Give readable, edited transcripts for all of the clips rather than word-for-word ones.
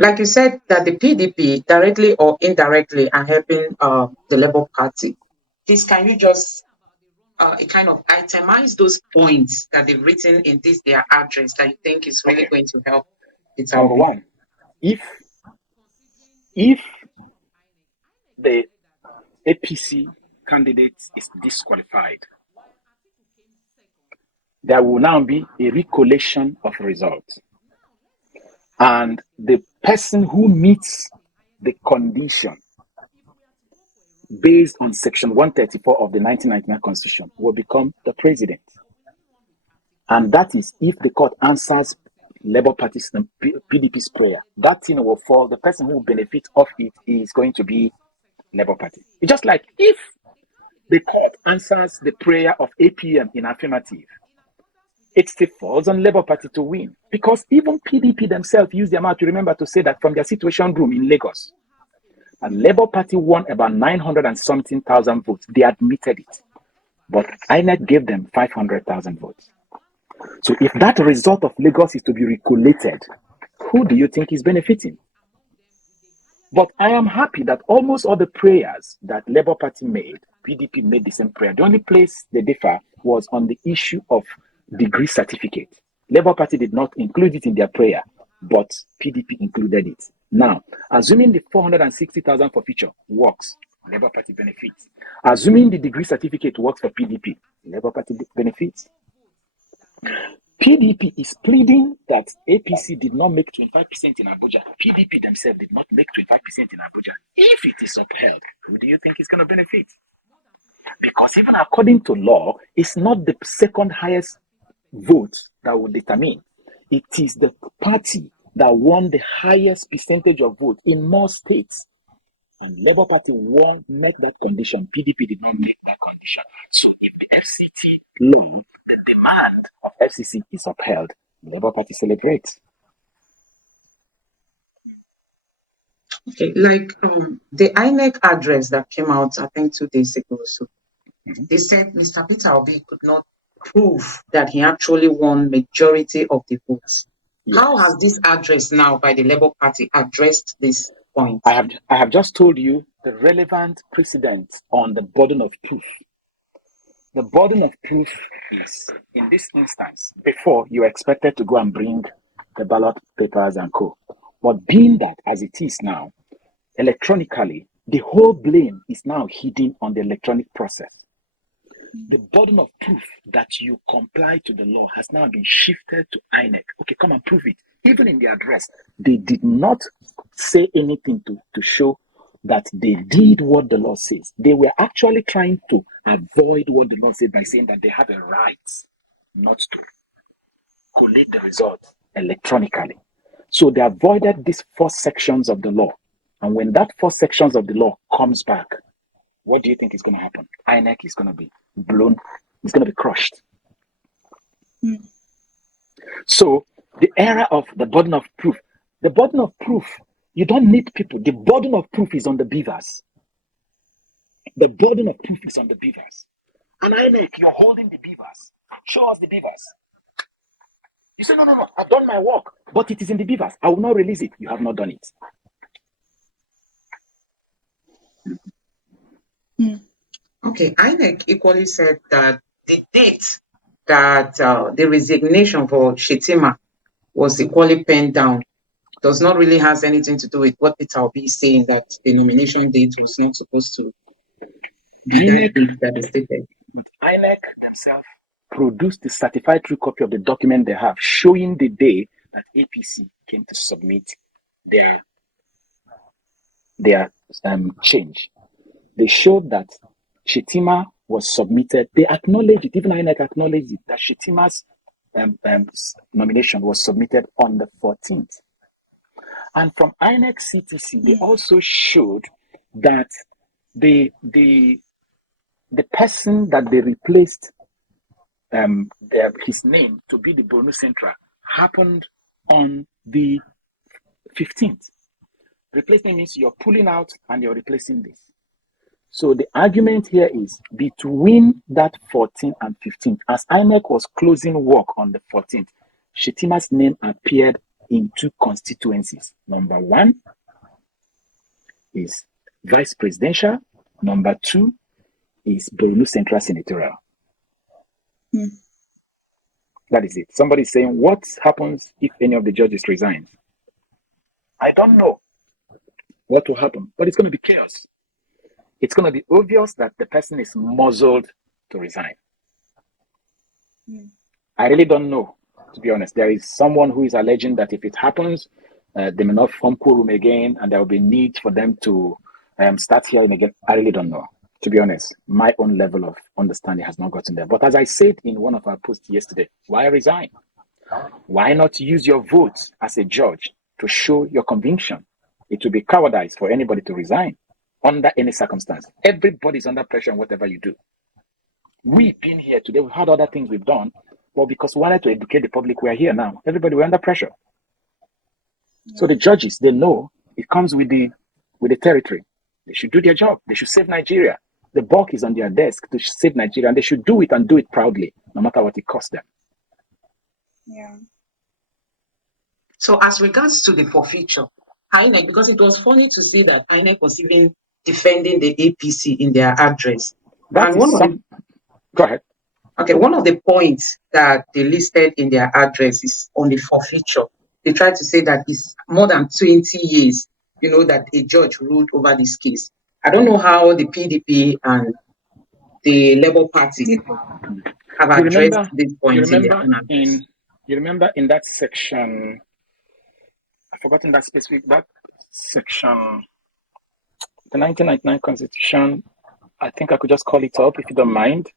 Like you said, that the PDP directly or indirectly are helping the Labour Party. Please, can you just kind of itemize those points that they've written in this their address that you think is really Okay. going to help Peter Number Obi? one, if the APC candidate is disqualified, there will now be a recollation of results. And the person who meets the condition based on Section 134 of the 1999 Constitution will become the president. And that is if the court answers Labour Party's and PDP's prayer. That thing will fall. The person who will benefit of it is going to be Labour Party. It's just like if the court answers the prayer of APM in affirmative, it still falls on Labour Party to win. Because even PDP themselves use their mouth to remember to say that from their situation room in Lagos, and Labour Party won about 900 and something thousand votes. They admitted it. But INEC gave them 500,000 votes. So if that result of Lagos is to be recollated, who do you think is benefiting? But I am happy that almost all the prayers that Labour Party made, PDP made the same prayer. The only place they differ was on the issue of degree certificate. Labour Party did not include it in their prayer, but PDP included it. Now, assuming the 460,000 for future works, Labour Party benefits. Assuming the degree certificate works for PDP, Labour Party benefits. PDP is pleading that APC did not make 25% in Abuja. PDP themselves did not make 25% in Abuja. If it is upheld, who do you think is going to benefit? Because even according to law, it's not the second highest vote that will determine. It is the party that won the highest percentage of vote in more states. And Labour Party met that condition. PDP did not make that condition. So if the FCT law, the demand of FCC is upheld, Labour Party celebrates. Okay, like the INEC address that came out, I think 2 days ago. So they said Mr. Peter Obi could not prove that he actually won majority of the votes. Yes. How has this address now by the Labour Party addressed this point? I have just told you the relevant precedent on the burden of proof. The burden of proof is, in this instance, before you are expected to go and bring the ballot papers and co. But being that as it is now, electronically, the whole blame is now hidden on the electronic process. The burden of proof that you comply to the law has now been shifted to INEC. Okay, come and prove it. Even in the address, they did not say anything to show that they did what the law says. They were actually trying to avoid what the law said by saying that they have a right not to collate the result electronically. So they avoided these 4 sections of the law. And when that 4 sections of the law comes back, what do you think is going to happen? INEC is going to be blown. It's going to be crushed. So the era of the burden of proof, you don't need people. The burden of proof is on the beavers. The burden of proof is on the beavers. And INEC, you're holding the beavers. Show us the beavers. You say, no, I've done my work, but it is in the beavers. I will not release it. You have not done it. Okay, INEC equally said that the date that the resignation for Shetima was equally penned down does not really has anything to do with what Peter Obi is saying, that the nomination date was not supposed to be that date that is stated. INEC themselves produced the certified true copy of the document they have showing the day that APC came to submit their change. They showed that Shetima was submitted. They acknowledged it. Even INEC acknowledged it, that Shetima's nomination was submitted on the 14th. And from INEC CTC, they also showed that the person that they replaced his name to be the Borno Central happened on the 15th. Replacement means you're pulling out and you're replacing this. So the argument here is between that 14th and 15th, as INEC was closing work on the 14th, Shetima's name appeared in 2 constituencies. Number 1 is vice presidential. Number 2 is Borno Central Senatorial. That is it. Somebody is saying, what happens if any of the judges resigns? I don't know what will happen, but it's going to be chaos. It's going to be obvious that the person is muzzled to resign. I really don't know, to be honest. There is someone who is alleging that if it happens, they may not form quorum again, and there will be need for them to start hearing again. I really don't know, to be honest. My own level of understanding has not gotten there. But as I said in one of our posts yesterday, why resign? Why not use your vote as a judge to show your conviction? It would be cowardice for anybody to resign under any circumstance. Everybody's under pressure on whatever you do. We've been here today. We've had other things we've done, but because we wanted to educate the public, we are here now. Everybody, we're under pressure. So the judges, they know it comes with the territory. They should do their job. They should save Nigeria. The buck is on their desk to save Nigeria, and they should do it and do it proudly, no matter what it costs them. Yeah. So as regards to the forfeiture, INEC, because it was funny to see that INEC was even defending the APC in their address. That And is Go ahead. Okay, one of the points that they listed in their address is on the forfeiture. They tried to say that it's more than 20 years, that a judge ruled over this case. I don't know how the PDP and the Labour Party have addressed this point in their own address. You remember in that section, I've forgotten that section, the 1999 Constitution, I think I could just call it up if you don't mind.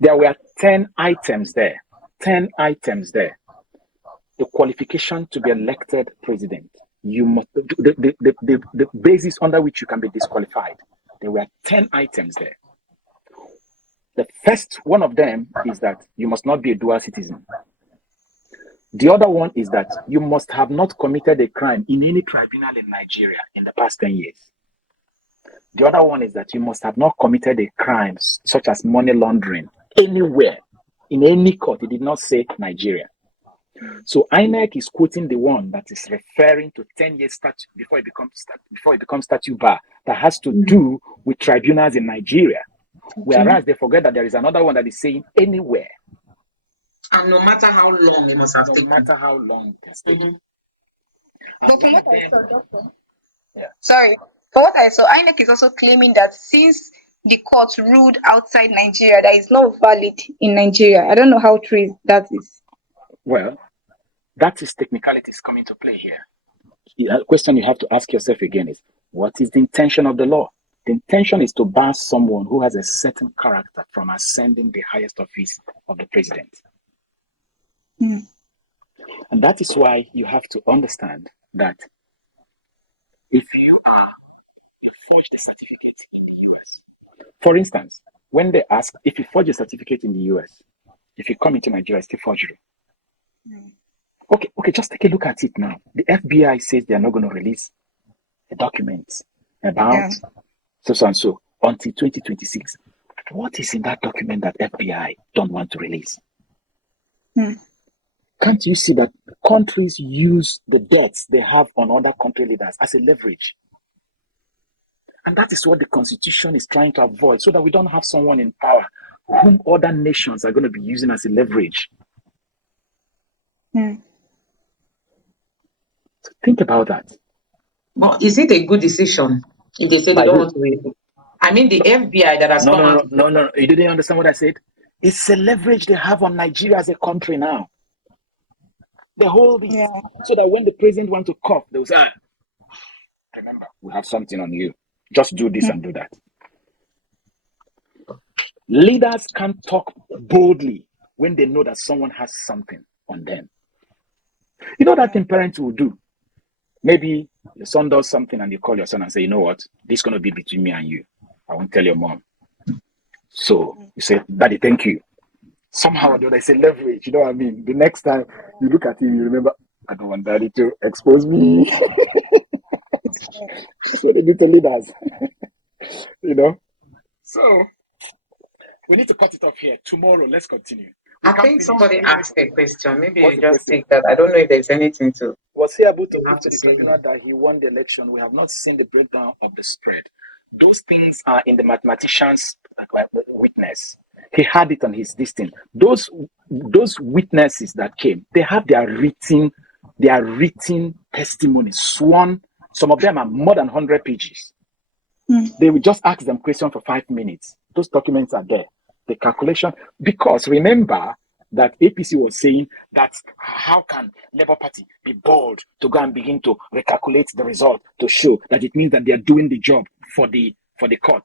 There were 10 items there. 10 items there. The qualification to be elected president. You must the basis under which you can be disqualified. There were 10 items there. The first one of them is that you must not be a dual citizen. The other one is that you must have not committed a crime in any tribunal in Nigeria in the past 10 years. The other one is that you must have not committed a crime such as money laundering anywhere, in any court. It did not say Nigeria. So INEC is quoting the one that is referring to 10 years statute before it becomes statute bar that has to do with tribunals in Nigeria. Whereas they forget that there is another one that is saying anywhere. And no matter how long it must have taken. No matter how long it has taken. But from what I saw, Doctor. Yeah. Sorry. From what I saw, INEC is also claiming that since the court ruled outside Nigeria, that is not valid in Nigeria. I don't know how true that is. Well, that is technicalities coming to play here. The question you have to ask yourself again is, what is the intention of the law? The intention is to bar someone who has a certain character from ascending the highest office of the president. And that is why you have to understand that if you forge the certificate in the US, for instance, when they ask if you forge a certificate in the US, if you come into Nigeria, it's still forgery. Okay, just take a look at it now. The FBI says they are not going to release the documents about so and so until 2026. What is in that document that FBI don't want to release? Can't you see that countries use the debts they have on other country leaders as a leverage? And that is what the Constitution is trying to avoid, so that we don't have someone in power whom other nations are going to be using as a leverage. So think about that. Well, is it a good decision if they say they don't want to release? I mean, the FBI that has come out. No. You didn't understand what I said? It's a leverage they have on Nigeria as a country now. They hold it so that when the president wants to cough, they'll say, remember, we have something on you. Just do this and do that. Leaders can't talk boldly when they know that someone has something on them. You know that thing parents will do? Maybe your son does something and you call your son and say, you know what? This is going to be between me and you. I won't tell your mom. So you say, Daddy, thank you. Somehow or the other, it's a leverage. You know what I mean? The next time you look at him, you remember, I don't want Daddy to expose me. That's what they do to leaders. You know? So we need to cut it off here. Tomorrow, let's continue. I think somebody asked a question. Maybe What's you the just question? take that. I don't know if there's anything to. Was he able to You prove have to to the say. tribunal that he won the election? We have not seen the breakdown of the spread. Those things are in the mathematician's witness. He had it on his listing. Those witnesses that came, they have their written testimony, sworn. Some of them are more than 100 pages. They will just ask them questions for 5 minutes. Those documents are there. The calculation, because remember that APC was saying that how can Labour Party be bold to go and begin to recalculate the result to show that it means that they are doing the job for the court.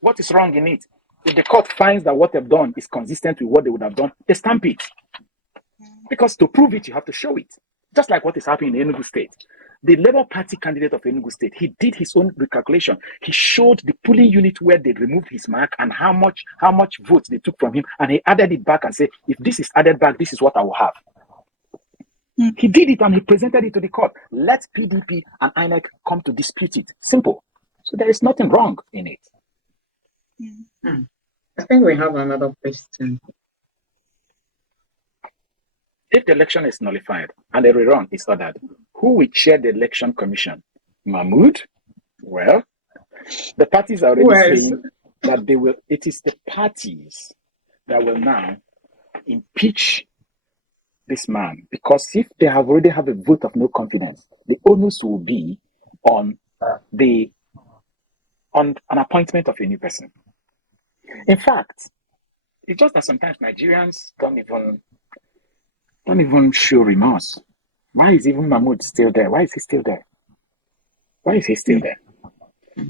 What is wrong in it? If the court finds that what they've done is consistent with what they would have done, they stamp it. Because to prove it, you have to show it. Just like what is happening in Enugu State. The Labour Party candidate of Enugu State, he did his own recalculation. He showed the polling unit where they removed his mark and how much votes they took from him, and he added it back and said, if this is added back, this is what I will have. He did it and he presented it to the court. Let PDP and INEC come to dispute it. Simple. So there is nothing wrong in it. I think we have another question. If the election is nullified and a rerun is ordered, who will chair the election commission? Mahmoud? Well, the parties are already saying that they will. It is the parties that will now impeach this man, because if they have already have a vote of no confidence, the onus will be on an appointment of a new person. In fact, it's just that sometimes Nigerians don't even show remorse. Why is even Mahmoud still there? Why is he still there? Why is he still there?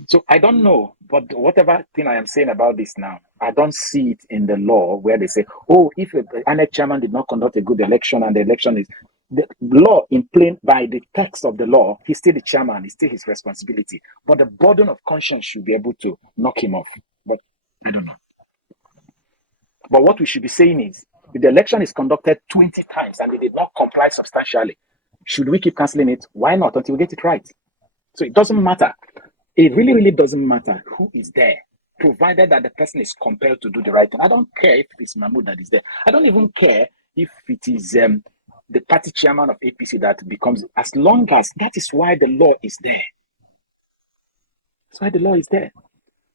So I don't know, but whatever thing I am saying about this now, I don't see it in the law where they say, oh, if the INEC chairman did not conduct a good election and the election is the law in plain by the text of the law, he's still the chairman, it's still his responsibility. But the burden of conscience should be able to knock him off. But I don't know. But what we should be saying is, if the election is conducted 20 times and they did not comply substantially, should we keep cancelling it? Why not until we get it right? So it doesn't matter. It really, really doesn't matter who is there, provided that the person is compelled to do the right thing. I don't care if it's Mahmoud that is there. I don't even care if it is the party chairman of APC that becomes, as long as that is why the law is there. That's why the law is there.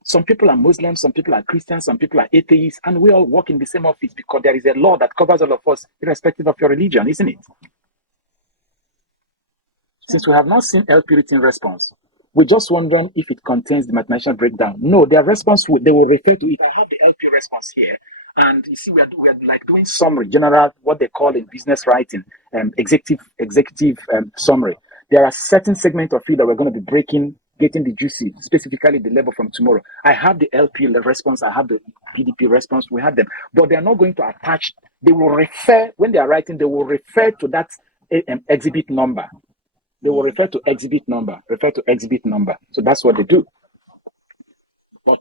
Some people are Muslims, some people are Christians, some people are atheists, and we all work in the same office because there is a law that covers all of us, irrespective of your religion, isn't it? Since we have not seen LP written response, we're just wondering if it contains the mathematical breakdown. No, their response, they will refer to it. I have the LP response here. And you see, we are like doing summary, general, what they call in business writing, executive summary. There are certain segments of it that we're going to be breaking, getting the juicy, specifically the level from tomorrow. I have the LP response, I have the PDP response, we have them. But they are not going to attach, they will refer, when they are writing, they will refer to that exhibit number. They will refer to exhibit number. So that's what they do. But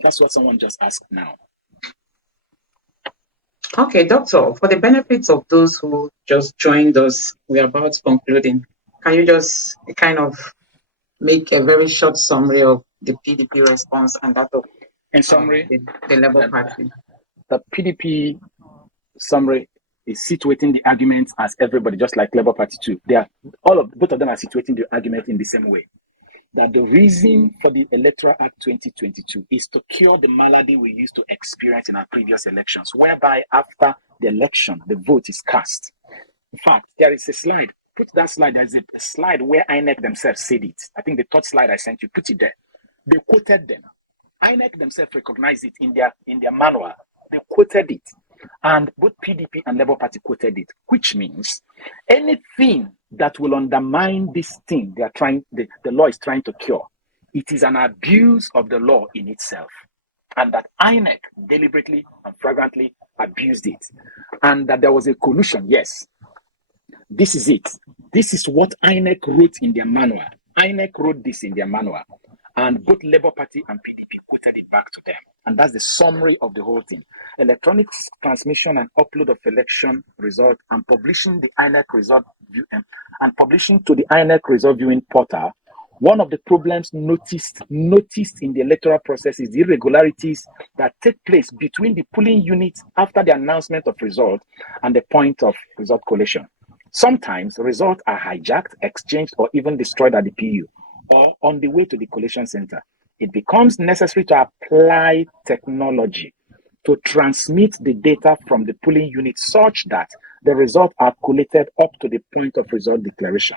that's what someone just asked now. Okay, Doctor, for the benefits of those who just joined us, we're about concluding. Can you just kind of make a very short summary of the PDP response and that of in summary, the Labour Party? The PDP summary is situating the arguments as everybody, just like Labour Party too. Both of them are situating the argument in the same way. That the reason for the Electoral Act 2022 is to cure the malady we used to experience in our previous elections, whereby after the election, the vote is cast. In fact, there is a slide. Put that slide. There's a slide where INEC themselves said it. I think the third slide I sent you, put it there. They quoted them. INEC themselves recognized it in their manual. They quoted it. And both PDP and Labour Party quoted it, which means anything that will undermine this thing the law is trying to cure, it is an abuse of the law in itself. And that INEC deliberately and flagrantly abused it. And that there was a collusion, yes. This is it. This is what INEC wrote in their manual. INEC wrote this in their manual. And both Labour Party and PDP quoted it back to them. And that's the summary of the whole thing. Electronic transmission and upload of election result and publishing the INEC result and publishing to the INEC result viewing portal One of the problems noticed in the electoral process is the irregularities that take place between the polling units after the announcement of result and the point of result collation. Sometimes results are hijacked, exchanged, or even destroyed at the PU or on the way to the collation center. It becomes necessary to apply technology to transmit the data from the polling unit such that the results are collated up to the point of result declaration.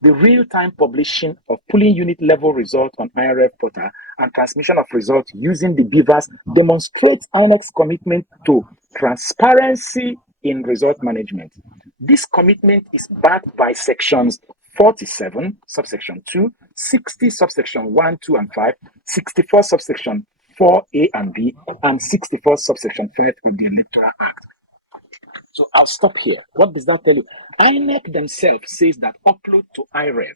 The real-time publishing of polling unit level results on IRF portal and transmission of results using the beavers demonstrates INEC's commitment to transparency in result management. This commitment is backed by sections 47, subsection 2, 60, subsection 1, 2, and 5, 64, subsection 4A and B, and 64, subsection 5 of the Electoral Act. So I'll stop here. What does that tell you? INEC themselves says that upload to IREV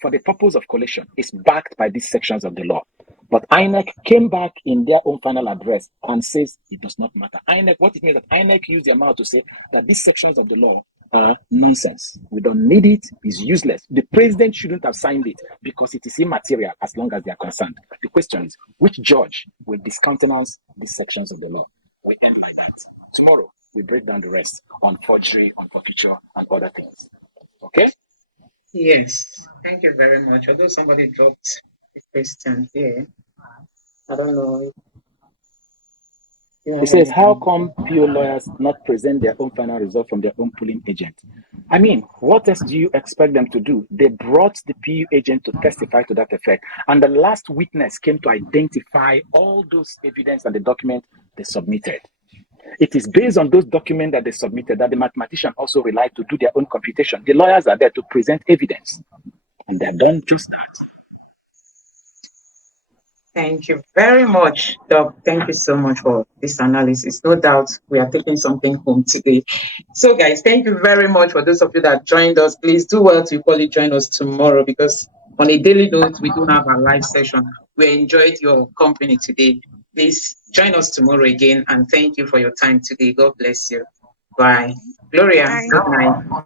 for the purpose of collation is backed by these sections of the law. But INEC came back in their own final address and says it does not matter. INEC, what it means that INEC used their mouth to say that these sections of the law are nonsense. We don't need it. It's useless. The president shouldn't have signed it because it is immaterial as long as they are concerned. The question is, which judge will discountenance these sections of the law? We end like that. Tomorrow, we break down the rest on forgery, on forfeiture, and other things. Okay? Yes. Thank you very much. Although somebody dropped the question here, I don't know. It says, how come PO lawyers not present their own final result from their own polling agent? I mean, what else do you expect them to do? They brought the PU agent to testify to that effect. And the last witness came to identify all those evidence and the document they submitted. It is based on those documents that they submitted that the mathematician also relied to do their own computation. The lawyers are there to present evidence. And they're done just that. Thank you very much, Doc. Thank you so much for this analysis. No doubt we are taking something home today. So, guys, thank you very much for those of you that joined us. Please do well to equally join us tomorrow because on a daily note, we do have a live session. We enjoyed your company today. Please join us tomorrow again and thank you for your time today. God bless you. Bye. Gloria, Bye. good night.